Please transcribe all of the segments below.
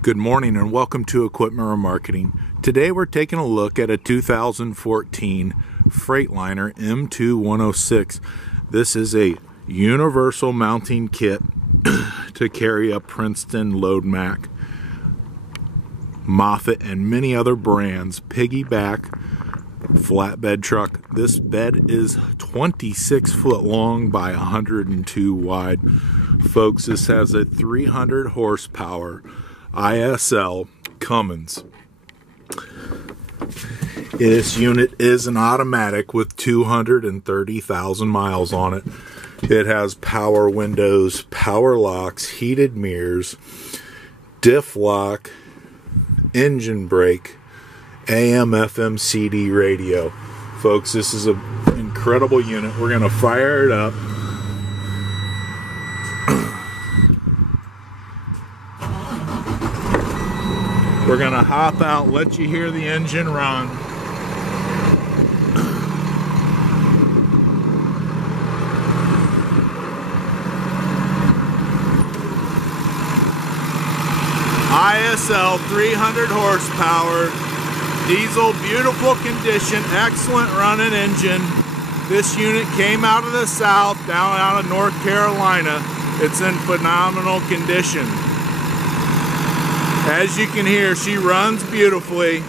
Good morning and welcome to Equipment Remarketing. Today we're taking a look at a 2014 Freightliner M2106. This is a universal mounting kit to carry a Princeton load Mac, Moffett, and many other brands piggyback flatbed truck. This bed is 26 foot long by 102 wide. Folks, this has a 300 horsepower ISL Cummins. This unit is an automatic with 230,000 miles on it. It has power windows, power locks, heated mirrors, diff lock, engine brake, AM, FM, CD radio. Folks, this is an incredible unit. We're going to fire it up. We're going to hop out, let you hear the engine run. ISL 300 horsepower, diesel, beautiful condition, excellent running engine. This unit came out of the south, down out of North Carolina. It's in phenomenal condition. As you can hear, she runs beautifully.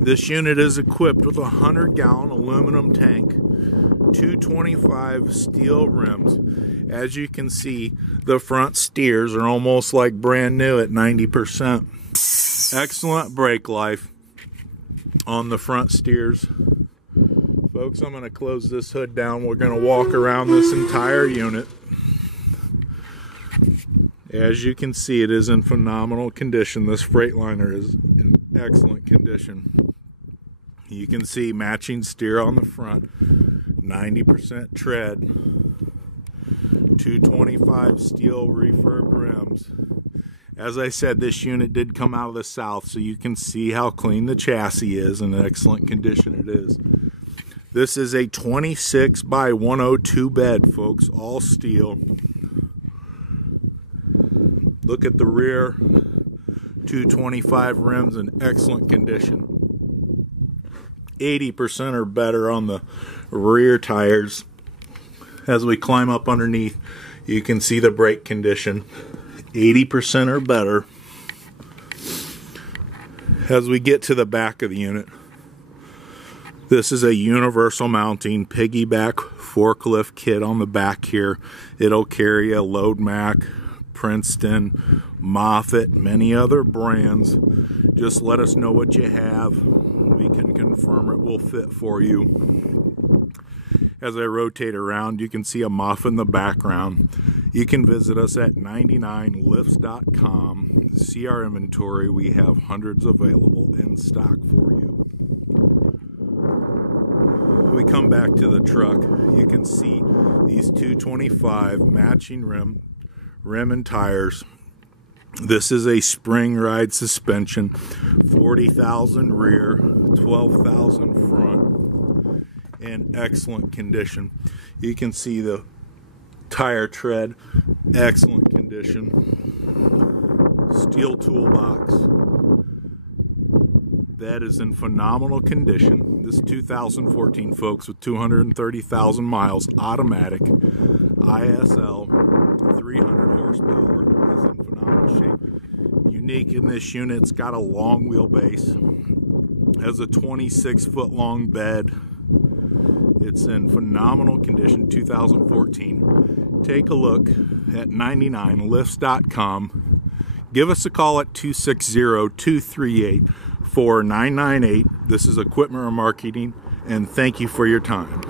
This unit is equipped with a 100-gallon aluminum tank, 225 steel rims. As you can see, the front steers are almost like brand new at 90%. Excellent brake life on the front steers. Folks, I'm going to close this hood down. We're going to walk around this entire unit. As you can see, it is in phenomenal condition. This Freightliner is in excellent condition. You can see matching steer on the front, 90% tread, 225 steel refurbed rims. As I said, this unit did come out of the south, so you can see how clean the chassis is and in excellent condition it is. This is a 26 by 102 bed, folks, all steel. Look at the rear, 225 rims in excellent condition. 80% or better on the rear tires. As we climb up underneath, you can see the brake condition, 80% or better. As we get to the back of the unit, this is a universal mounting piggyback forklift kit on the back here. It'll carry a load Mac, Princeton, Moffett, many other brands. Just let us know what you have. We can confirm it will fit for you. As I rotate around, you can see a Moffett in the background. You can visit us at 99lifts.com. See our inventory. We have hundreds available in stock for you. We come back to the truck, you can see these 225 matching rim and tires. This is a spring ride suspension, 40,000 rear, 12,000 front, in excellent condition. You can see the tire tread, excellent condition. Steel toolbox. That is in phenomenal condition. This 2014, folks, with 230,000 miles, automatic, ISL, 300 horsepower, is in phenomenal shape. Unique in this unit, it's got a long wheelbase, has a 26-foot long bed. It's in phenomenal condition, 2014. Take a look at 99lifts.com. Give us a call at 260-238-4998. This is Equipment Remarketing, and thank you for your time.